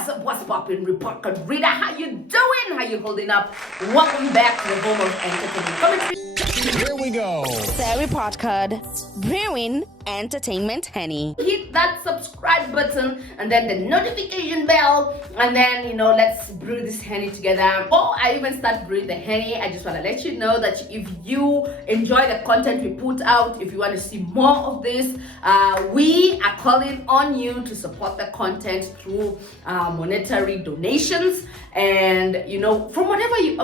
What's poppin', report card reader? How you doing? How you holding up? Welcome back to the home of entertainment commentary. Here we go. TheReportCard, brewing entertainment honey. Hit that subscribe button and then the notification bell, and then let's brew this honey together. Before I even start brewing the honey, I just want to let you know that if you enjoy the content we put out, if you want to see more of this, we are calling on you to support the content through monetary donations, and from whatever you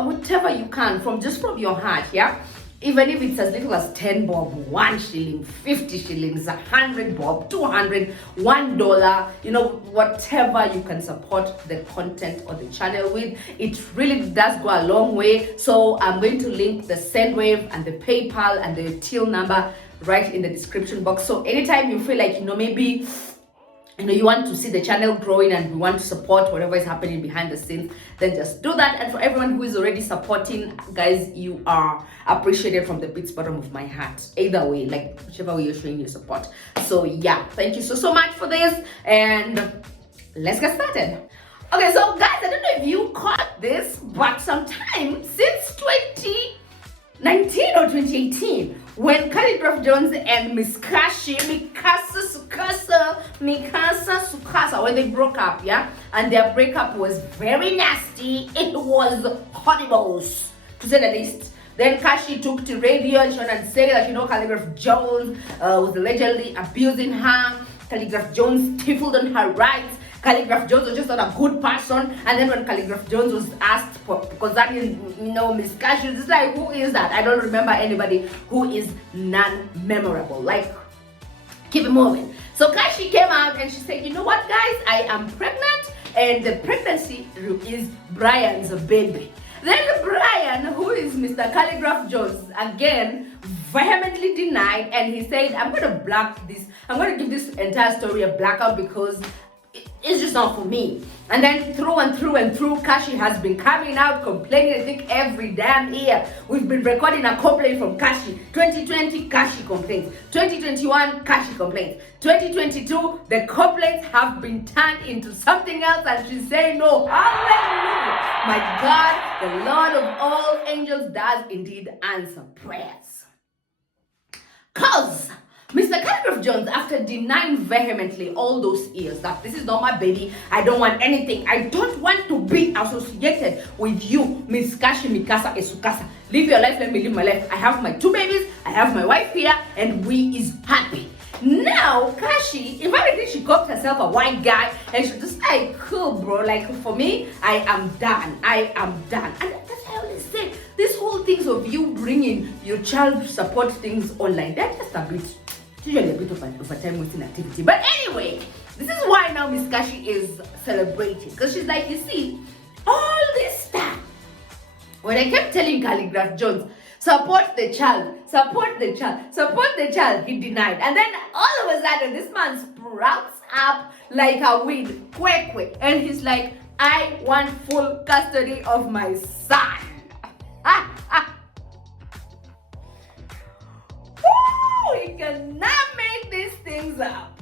can, from your heart, yeah. Even if it's as little as 10 bob, 1 shilling, 50 shillings, 100 bob, 200, $1, whatever you can support the content or the channel with, it really does go a long way. So I'm going to link the SENDWAVE and the PayPal and the till number right in the description box. So anytime you feel like, maybe you want to see the channel growing and we want to support whatever is happening behind the scenes, then just do that. And for everyone who is already supporting, guys, you are appreciated from the pits bottom of my heart. Either way, like whichever way you're showing your support. So yeah, thank you so much for this, and let's get started. Okay, so guys, I don't know if you caught this, but sometime since 2019 or 2018, when Khaligraph Jones and Miss Cashy, Mikasa Sukasa, when they broke up, yeah, and their breakup was very nasty. It was horrible, to say the least. Then Cashy took to radio and said that Khaligraph Jones was allegedly abusing her. Khaligraph Jones stifled on her rights. Khaligraph Jones was just not a good person. And then when Khaligraph Jones was asked concerning, Miss Cashy, it's like, who is that? I don't remember anybody who is non-memorable. Like, keep it moving. So Cashy came out and she said, you know what, guys? I am pregnant, and the pregnancy is Brian's baby. Then Brian, who is Mr. Khaligraph Jones, again vehemently denied, and he said, I'm going to give this entire story a blackout because it's just not for me. And then through and through, Cashy has been coming out complaining. I think every damn year we've been recording a complaint from Cashy. 2020, Cashy complaints. 2021, Cashy complaints. 2022, the complaints have been turned into something else, and she's saying, no, hallelujah. My God, the Lord of all angels does indeed answer prayers. Cause Mr. Khaligraph Jones, after denying vehemently all those years that this is not my baby, I don't want anything, I don't want to be associated with you, Miss Cashy Mikasa Esukasa. Live your life, let me live my life. I have my 2 babies, I have my wife here, and we is happy. Now, Cashy, if anything, she called herself a white guy, and she just like, cool, bro, like for me, I am done. And that's why I always say, this whole things of you bringing your child support things online, that's just a bit, usually a bit of a time wasting activity. But anyway, this is why now Miss Cashy is celebrating, because she's like, you see, all this time, when I kept telling Khaligraph Jones, support the child, he denied. And then all of a sudden, this man sprouts up like a weed, quick, and he's like, I want full custody of my son. We cannot make these things up.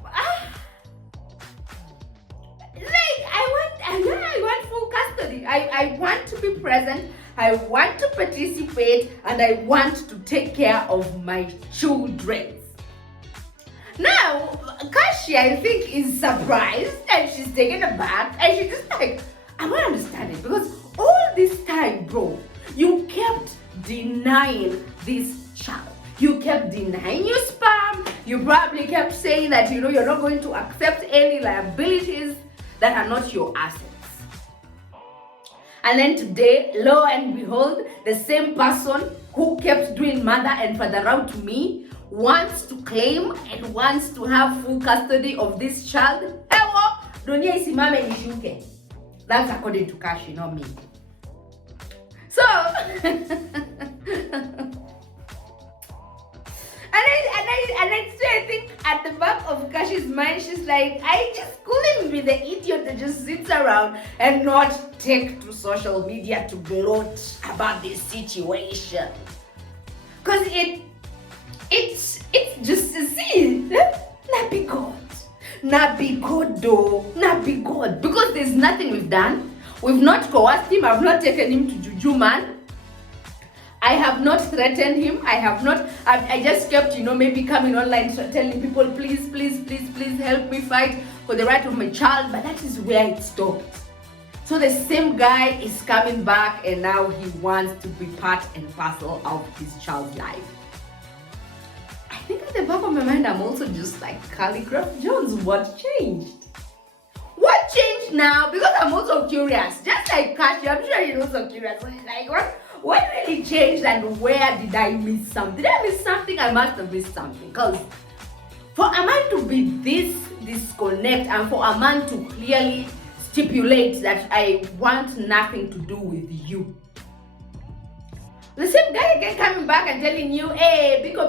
I want full custody. I want to be present. I want to participate, and I want to take care of my children. Now, Cashy, I think, is surprised, and she's taken aback, and she's just like, I don't understand it, because all this time, bro, you kept denying this child. You kept denying your sperm. You probably kept saying that, you're not going to accept any liabilities that are not your assets. And then today, lo and behold, the same person who kept doing mother and father out to me wants to claim and wants to have full custody of this child. Ewo, dunia isimame nishuke. That's according to Cashy, not me. So, And I think at the back of Cashy's mind, she's like, I just couldn't be the idiot that just sits around and not take to social media to gloat about this situation. Because it's just, see, let me God. Not be good though. Not be good. Because there's nothing we've done. We've not coerced him. I've not taken him to Juju man. I have not threatened him. I just kept, maybe coming online telling people, please, please, please, please help me fight for the right of my child. But that is where it stopped. So the same guy is coming back and now he wants to be part and parcel of his child's life. I think at the back of my mind, I'm also just like, Khaligraph Jones, what changed? What changed now? Because I'm also curious. Just like Cashy, I'm sure you're also curious. Like, what really changed and where did I miss something? Did I miss something? I must have missed something. Because for a man to be this disconnect and for a man to clearly stipulate that I want nothing to do with you. The same guy again coming back and telling you, hey, Biko,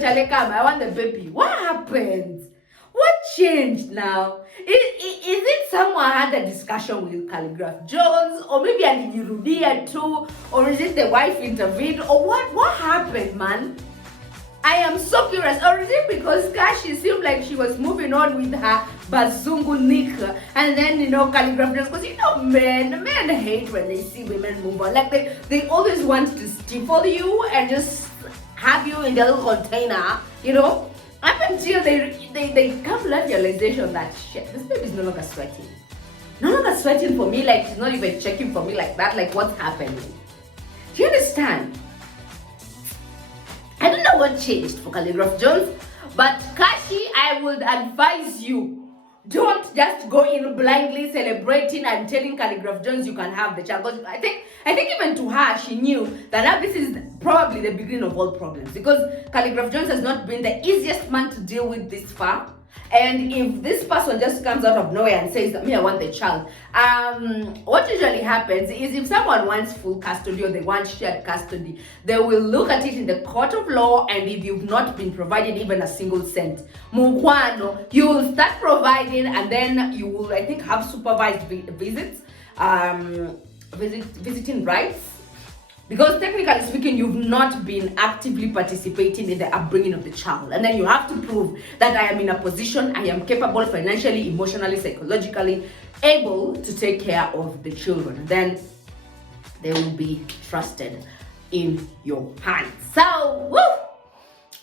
Jalekam, I want the baby. What happened? What changed now? Is it someone had a discussion with Khaligraph Jones? Or maybe Alirudia too? Or is it the wife intervened? Or what happened, man? I am so curious. Or is it because Cashy seemed like she was moving on with her Bazungu Nick, and then Khaligraph Jones, because men hate when they see women move on. Like they always want to stifle you and just have you in their little container, up until they come to that realization that shit, this baby is no longer sweating. No longer sweating for me, like she's not even checking for me like that, like what's happening? Do you understand? I don't know what changed for Khaligraph Jones, but Cashy, I would advise you, don't just go in blindly celebrating and telling Khaligraph Jones you can have the child. Because I think even to her, she knew that now this is probably the beginning of all problems. Because Khaligraph Jones has not been the easiest man to deal with this far. And if this person just comes out of nowhere and says that I want the child, what usually happens is if someone wants full custody or they want shared custody, they will look at it in the court of law, and if you've not been provided even a single cent, Mukwano, you will start providing, and then you will, I think, have supervised visits, visiting rights. Because technically speaking, you've not been actively participating in the upbringing of the child. And then you have to prove that I am in a position, I am capable financially, emotionally, psychologically, able to take care of the children. And then they will be trusted in your hands. So,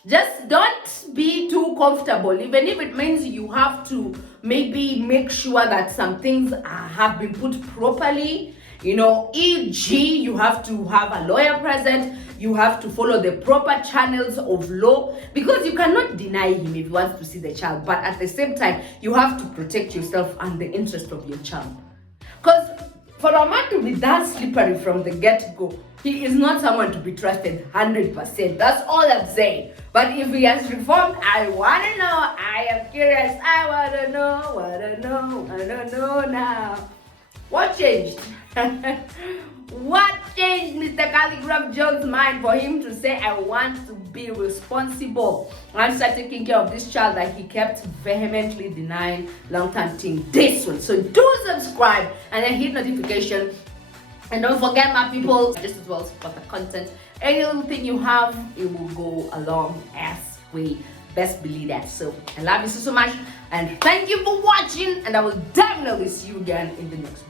just don't be too comfortable, even if it means you have to maybe make sure that some things have been put properly. E.g., you have to have a lawyer present, you have to follow the proper channels of law, because you cannot deny him if he wants to see the child, but at the same time, you have to protect yourself and the interest of your child. Because for a man to be that slippery from the get-go, he is not someone to be trusted 100%. That's all I'm saying. But if he has reformed, I want to know. I am curious. I want to know now. What changed? What changed Mr. Khaligraph Jones' mind for him to say, I want to be responsible and start taking care of this child that he kept vehemently denying long-term thing? This one. So do subscribe and then hit notification. And don't forget, my people, just as well support the content. Any little thing you have, it will go along as we best believe that. So I love you so much, and thank you for watching, and I will definitely see you again in the next one.